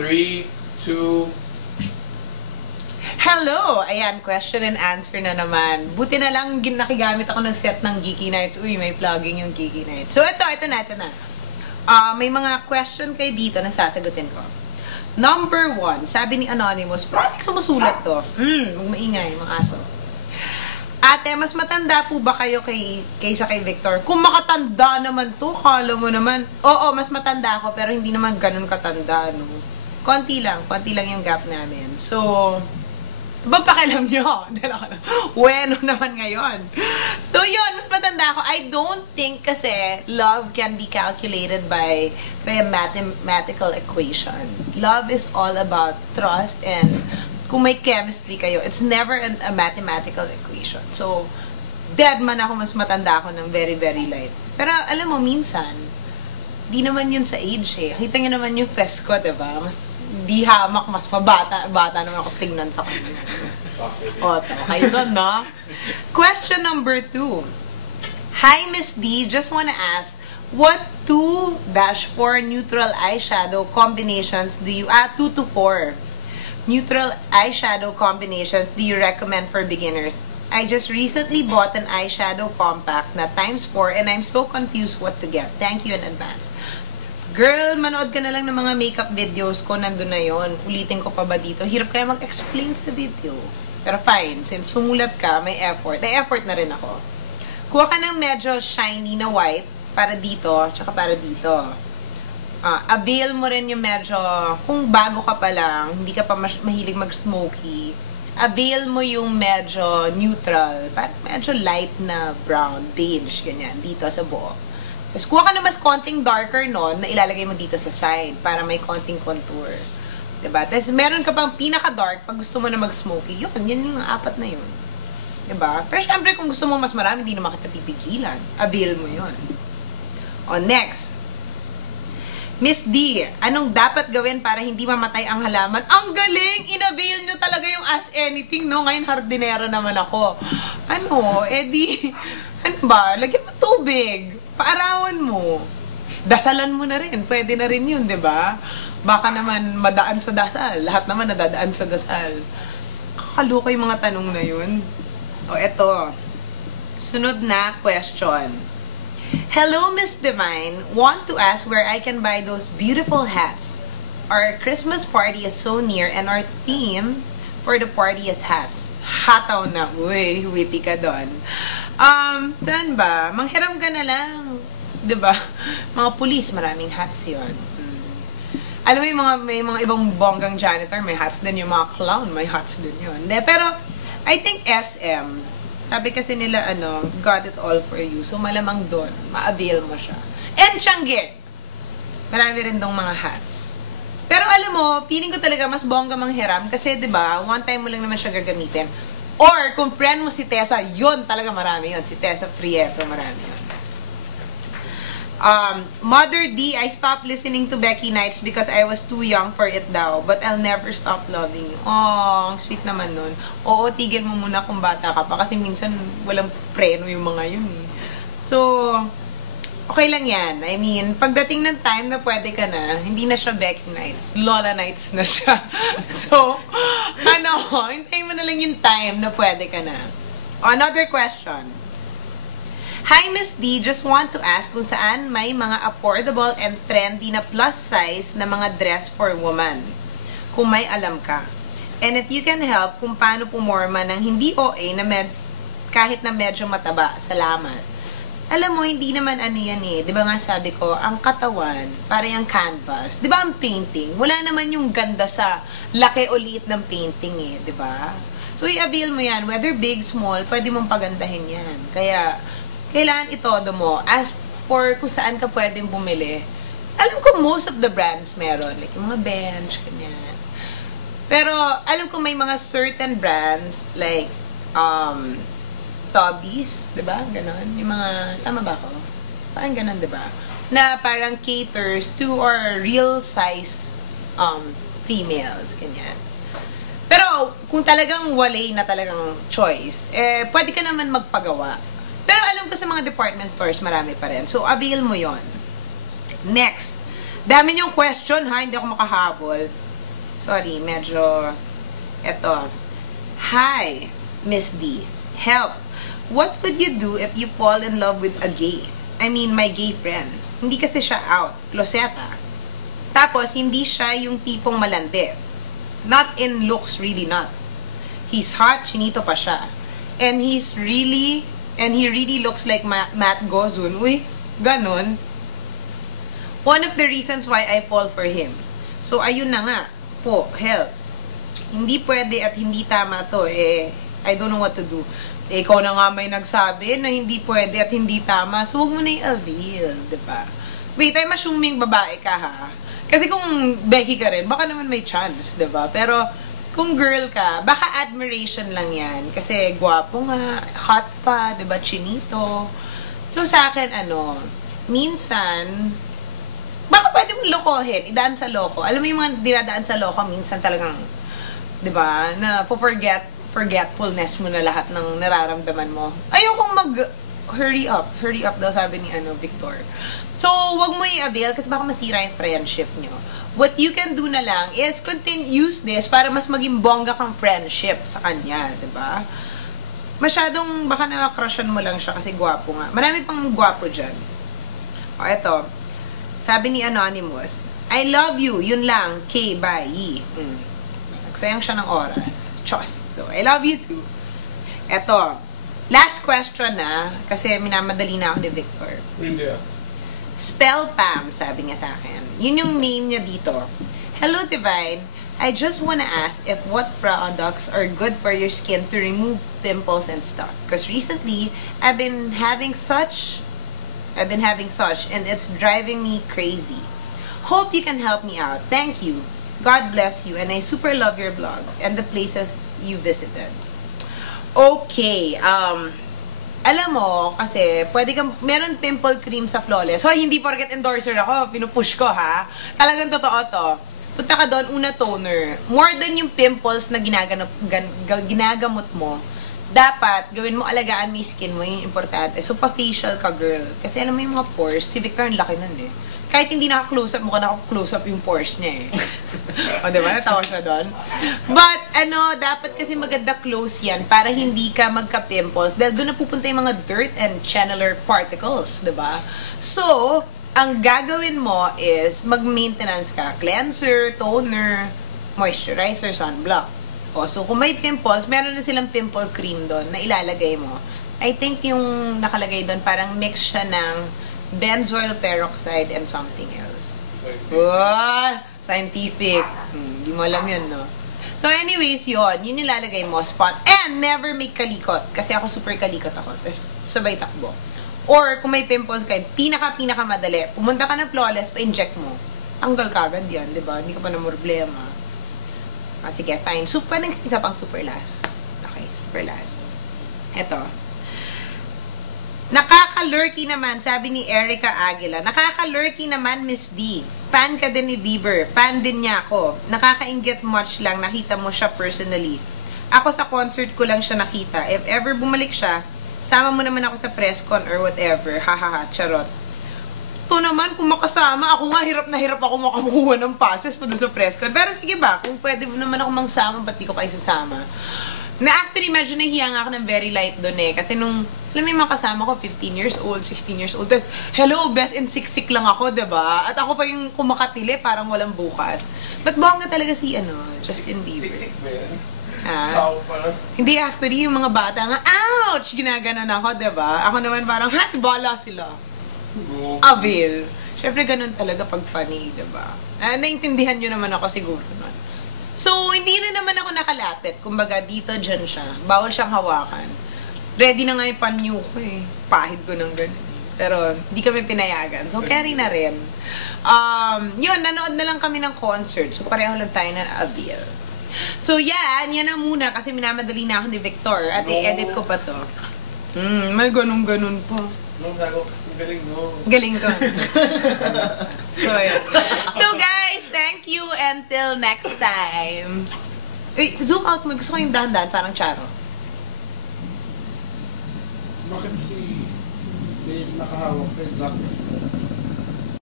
3, 2... Hello! Ayan, question and answer na naman. Buti na lang nakigamit ako ng set ng Geeky Nights. Uy, may plugging yung Geeky Nights. So, ito na. May mga question kayo dito na sasagutin ko. Number 1, sabi ni Anonymous, parang sumusulat to. Huwag maingay, mga aso. Ate, mas matanda po ba kayo kaysa kay Victor? Kung makatanda naman to, kala mo naman. Oo, mas matanda ako, pero hindi naman ganun katanda, no? Konti lang yung gap namin. So, ba pakialam nyo? Bueno naman ngayon. So, yun, mas matanda ako. I don't think kasi love can be calculated by a mathematical equation. Love is all about trust and kung may chemistry kayo, it's never a mathematical equation. So, dead man ako, mas matanda ako ng very, very light. Pero, alam mo, minsan, di naman yun sa age eh. Kita nyo naman yung fest ko, diba? Mas di hamak, mas mabata naman ako tingnan sa kanya. O, kayo doon, no? Question number 2. Hi, Miss D. Just wanna ask, what 2-4 neutral eyeshadow combinations do you... 2 to 4 neutral eyeshadow combinations do you recommend for beginners? I just recently bought an eyeshadow compact na ×4 and I'm so confused what to get. Thank you in advance. Girl, manood ka na lang ng mga makeup videos ko, nandun na yon. Ulitin ko pa ba dito? Hirap kaya mag-explain sa video. Pero fine, since sumulat ka, may effort. May effort na rin ako. Kuha ka ng medyo shiny na white para dito, tsaka para dito. Avail mo rin yung medyo, kung bago ka pa lang, hindi ka pa mahilig mag-smoky, avail mo yung medyo neutral, parang medyo light na brown, beige, ganyan, dito sa buhok. Tapos kuha ka na mas konting darker nun na ilalagay mo dito sa side para may konting contour. Diba? Tapos meron ka pang pinaka-dark pag gusto mo na mag-smoky. Yun yung 4 na yun. Diba? Pero syempre kung gusto mo mas marami, hindi naman kita pipigilan. Avail mo yun. O, next. Miss D, anong dapat gawin para hindi mamatay ang halaman? Ang galing! Inavail nyo talaga yung Ask Anything, no? Ngayon, hardinera naman ako. Ano? Ano ba? Lagyan mo tubig. Paarawan mo. Dasalan mo na rin. Pwede na rin yun, di ba? Baka naman madaan sa dasal. Lahat naman nadadaan sa dasal. Kakaloka yung mga tanong na yun. O, eto. Sunod na question. Hello, Miss Divine. Want to ask where I can buy those beautiful hats. Our Christmas party is so near and our theme for the party is hats. Hataw na. Uy, witty ka doon. Saan ba? Manghiram ka na lang. Diba? Mga police, maraming hats yun. Alam mo yung may mga ibang bonggang janitor, may hats din. Yung mga clown, may hats din yun. Pero, I think SM, sabi kasi nila, got it all for you. So, malamang doon, ma-avail mo siya. And Tiangge, marami rin dong mga hats. Pero alam mo, feeling ko talaga mas bongga manghiram kasi, di ba, one time mo lang naman siya gagamitin. Or, kung friend mo si Tessa, yun talaga marami yun. Si Tessa Prieto, marami yun. Mother D, I stopped listening to Becky Nights because I was too young for it daw. But I'll never stop loving you. Oh, ang sweet naman nun. Oo, tigil mo muna kung bata ka pa kasi minsan walang preno yung mga yun eh. So, okay lang yan. I mean, pagdating ng time na pwede ka na, hindi na siya Becky Nights. Lola Nights na siya. So, hintayin mo na lang yung time na pwede ka na. Another question. Hi, Miss D. Just want to ask kung saan may mga affordable and trendy na plus size na mga dress for woman. Kung may alam ka. And if you can help kung paano pumorma ng hindi OA na kahit na medyo mataba. Salamat. Alam mo, hindi naman yan eh. Di ba nga sabi ko, ang katawan, para yung canvas. Di ba ang painting? Wala naman yung ganda sa laki o liit ng painting eh. Di ba? So, i-avail mo yan. Whether big, small, pwede mong pagandahin yan. Kaya, kailangan itodo mo. As for kung saan ka pwedeng bumili, alam ko most of the brands meron. Like yung mga Bench, kanyan. Pero, alam ko may mga certain brands, like, Tobbies, diba? Ganon. Yung mga, tama ba ako? Parang ganon, diba? Na parang caters to or real size females, kanyan. Pero, kung talagang walay na talagang choice, pwede ka naman magpagawa. Pero alam ko sa mga department stores, marami pa rin. So, avail mo yon. Next. Dami niyong question, ha? Hindi ako makahabol. Sorry, medyo... Eto. Hi, Miss D. Help. What would you do if you fall in love with a gay? I mean, my gay friend. Hindi kasi siya out. Closeta. Tapos, hindi siya yung tipong malandi. Not in looks, really not. He's hot, chinito pa siya. And he really looks like Matt Gozul. Uy, ganon. One of the reasons why I fall for him. So, ayun na nga. Po, help. Hindi pwede at hindi tama to. I don't know what to do. Ikaw na nga may nagsabi na hindi pwede at hindi tama. So, huwag mo na i-avail, diba? Wait, I'm assuming babae ka, ha? Kasi kung Becky ka rin, baka naman may chance, diba? Pero, kung girl ka, baka admiration lang yan. Kasi, gwapo nga, hot pa, diba? Chinito. So, sa akin, minsan, baka pwede mong lokohin, idaan sa loko. Alam mo yung mga dinadaan sa loko, minsan talagang, diba, na forgetfulness mo na lahat ng nararamdaman mo. Ayokong hurry up daw sabi ni Victor. So, wag mo i-avail kasi baka masira yung friendship nyo. What you can do na lang is use this para mas maging bongga kang friendship sa kanya, diba? Masyadong, baka na-crushan mo lang siya kasi gwapo nga. Marami pang gwapo dyan. O, eto. Sabi ni Anonymous, I love you, yun lang, K, bye. Nagsayang siya ng oras. Chos. So, I love you too. Eto. Last question na, kasi minamadali na ako ni Victor. Hindi Spell Pam, sabi niya sa akin. Yun yung name niya dito. Hello, Divine. I just wanna ask if what products are good for your skin to remove pimples and stuff. Because recently, I've been having such, and it's driving me crazy. Hope you can help me out. Thank you. God bless you, and I super love your blog and the places you visited. Okay, alam mo, kasi, meron pimple cream sa Flawless. So, hindi porket endorser ako, pinupush ko, ha? Talagang totoo to. Punta ka doon, una toner. More than yung pimples na ginagamot mo, dapat, gawin mo, alagaan mo yung skin mo, yung importante. So, pa-facial ka, girl. Kasi alam mo yung mga pores, si Victor, ang laki nun eh. Kahit hindi naka-close up, mukha naka-close up yung pores niya eh. O, diba? Natawa siya doon. But, dapat kasi maganda close yan para hindi ka magka-pimples. Dahil doon napupunta yung mga dirt and channeler particles, diba? So, ang gagawin mo is mag-maintenance ka. Cleanser, toner, moisturizer, sunblock. O, so, kung may pimples, meron na silang pimple cream doon na ilalagay mo. I think yung nakalagay doon, parang mix siya ng benzoyl peroxide and something else. Scientific. Hindi mo alam yun, no? So, anyways, yun yung nilalagay mo, spot. And never make kalikot. Kasi ako super kalikot ako. Tapos, sabay takbo. Or, kung may pimples ka, pinaka madali. Pumunta ka ng Flawless, pa-inject mo. Tanggal ka agad yan, di ba? Hindi ka pa na problema. Sige, fine. So, pwedeng isa pang super last. Okay, super last. Eto. Nakaka-lurky naman, sabi ni Erica Aguila. Nakaka-lurky naman, Miss D. Fan ka din ni Bieber. Fan din niya ako. Nakaka-inggit much lang. Nakita mo siya personally. Ako sa concert ko lang siya nakita. If ever bumalik siya, sama mo naman ako sa press con or whatever. Hahaha, charot. Ito naman, kung makasama, ako nga hirap na hirap ako makakuha ng passes pa doon sa press con. Pero sige ba, kung pwede mo naman ako mangsama, ba't di ko kayo sasama? Na actually, medyo nahiya nga ako ng very light doon eh. Kasi nung, alam mo yung mga kasama ko, 15 years old, 16 years old. Tapos, hello, best and siksik lang ako, diba? At ako pa yung kumakatili, parang walang bukas. But bongga talaga si, Justin Bieber. Siksik ba yan? Ha? Hindi, actually, yung mga bata nga, ouch! Ginaganon ako, diba? Ako naman parang, bala sila. Avail. Siyempre, ganun talaga pag funny, diba? Naintindihan nyo naman ako siguro nun. So, hindi na naman ako nakalapit. Kumbaga, dito, dyan siya. Bawal siyang hawakan. Ready na nga yung panyo ko eh. Pahid ko ng ganun. Pero, hindi kami pinayagan. So, carry na rin. Yun, nanood na lang kami ng concert. So, pareho lang tayo na avail. So, yan na muna. Kasi minamadali na ako ni Victor. At i-edit ko pa to. May ganun-ganun pa. Galing mo. Galing ko. So, yan. So, guys, thank you until next time. Zoom out mo. Gusto ko yung dahan-dahan, parang Charo. Bakit si Dale nakahawak kay Zac